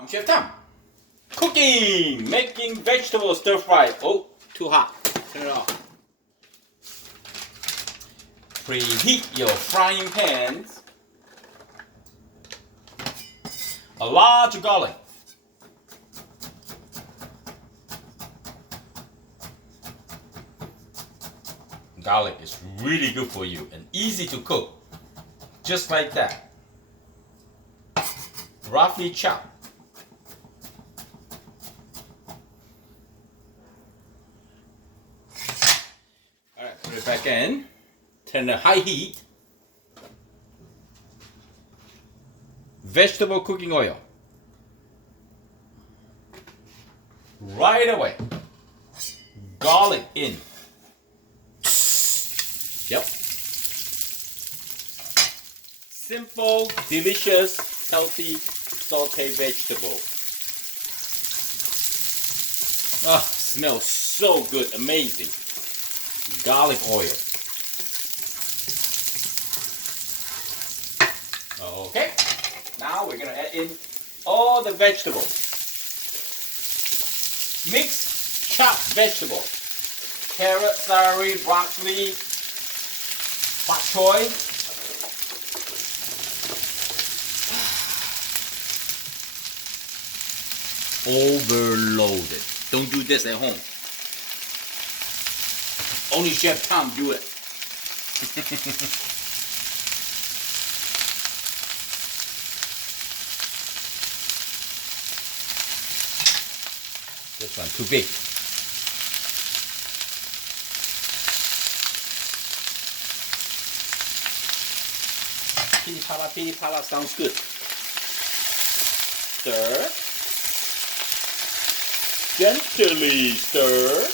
I'm Chef Tom. Cooking! Making vegetable stir fry. Oh, too hot. Turn it off. Preheat your frying pans. A large garlic. Garlic is really good for you and easy to cook. Just like that. Roughly chopped. Alright, put it back in. Turn the high heat. Vegetable cooking oil. Right away. Garlic in. Yep. Simple, delicious, healthy sauteed vegetable. Oh, smells so good, amazing. Garlic oil. Okay, now we're gonna add in all the vegetables. Mixed chopped vegetables. Carrot, celery, broccoli, bok choy. Overloaded. Don't do this at home. Only Chef Tom do it. This one too big. Pili pala sounds good. Stir. Gently stir.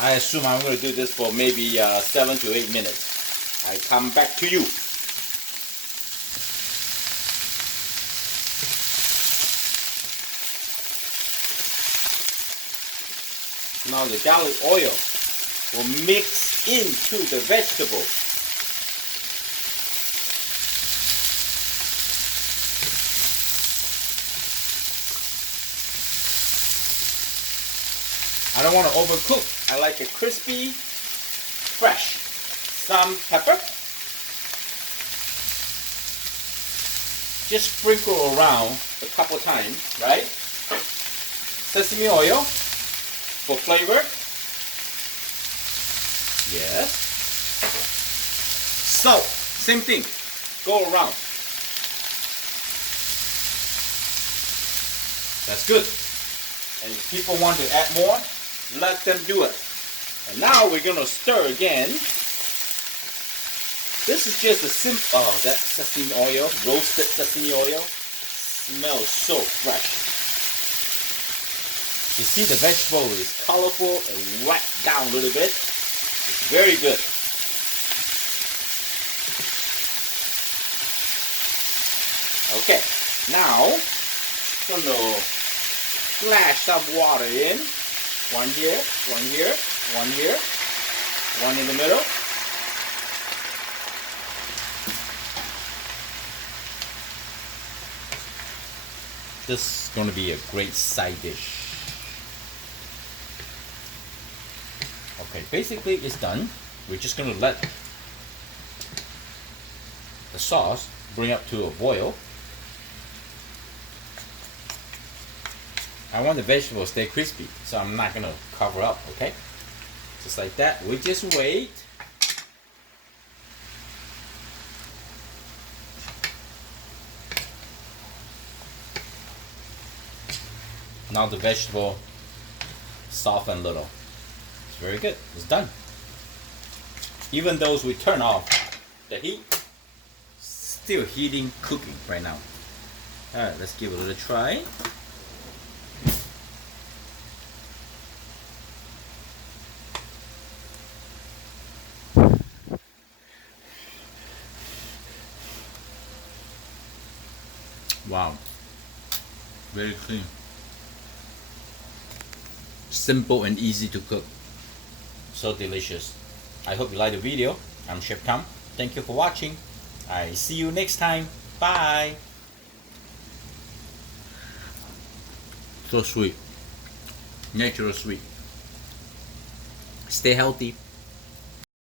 I assume I'm going to do this for maybe 7 to 8 minutes. I come back to you. Now the garlic oil will mix into the vegetables. I don't want to overcook. I like it crispy, fresh. Some pepper. Just sprinkle around a couple times, right? Sesame oil for flavor. Yes. Salt, same thing. Go around. That's good. And if people want to add more, let them do it. And now we're going to stir again. This is just a simple, that sesame oil, roasted sesame oil, smells so fresh. You see the vegetable is colorful and whacked down a little bit. It's very good. Okay, now I'm gonna splash some water in. One here, one here, one here, one in the middle. This is going to be a great side dish. Okay, basically it's done. We're just going to let the sauce bring up to a boil. I want the vegetables to stay crispy, so I'm not going to cover up, okay? Just like that. We just wait. Now the vegetable soften a little. It's very good. It's done. Even though we turn off the heat, still heating, cooking right now. Alright, let's give it a little try. Wow. Very clean. Simple and easy to cook. So delicious. I hope you like the video. I'm Chef Tom. Thank you for watching. I see you next time. Bye. So sweet. Natural sweet. Stay healthy.